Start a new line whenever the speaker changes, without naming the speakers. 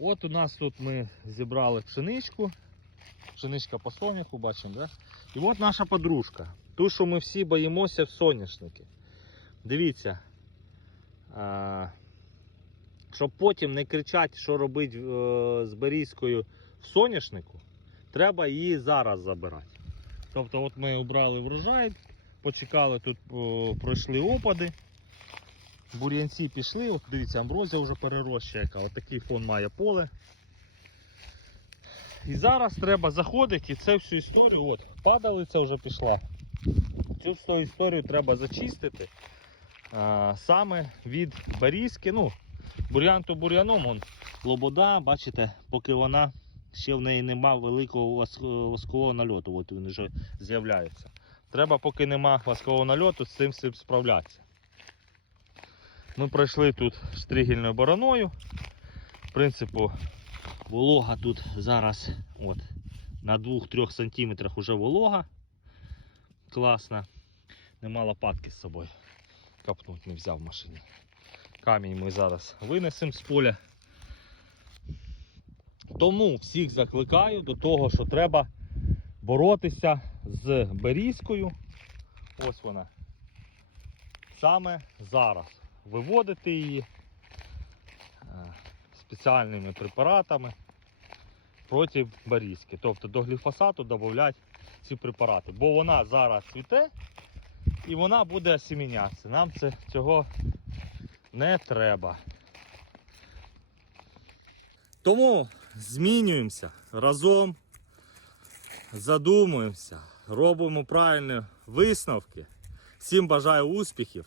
От у нас тут ми зібрали пшеничку. Пшеничка по соняху, бачимо, да? І от наша подружка. Ту, що ми всі боїмося в соняшники. Дивіться. А, щоб потім не кричати, що робити е, з берізкою в соняшнику, треба її зараз забирати. Тобто, от ми обрали врожай, почекали, тут о, пройшли опади. Бур'янці пішли, от дивіться, амброзія вже перерощує, яка от такий фон має поле. І зараз треба заходити і це всю історію, от, падалиця вже пішла. Цю всю історію треба зачистити а, саме від берізки. Ну, бур'ян то бур'яном, он, лобода, бачите, поки вона ще в неї нема великого воскового нальоту, от він вже з'являється. Треба, поки нема воскового нальоту, з цим всім справлятися. Ми пройшли тут штригельною бороною. В принципі, волога тут зараз от, на 2-3 см вже волога. Класна. Нема лопатки з собою. Капнуть не взяв в машині. Камінь ми зараз винесемо з поля. Тому всіх закликаю до того, що треба боротися з берізкою. Ось вона. Саме зараз. Виводити її е, спеціальними препаратами проти берізки. Тобто до гліфосату додати ці препарати. Бо вона зараз цвіте і вона буде осімінятися. Нам це, цього не треба. Тому змінюємося разом, задумуємося, робимо правильні висновки. Всім бажаю успіхів.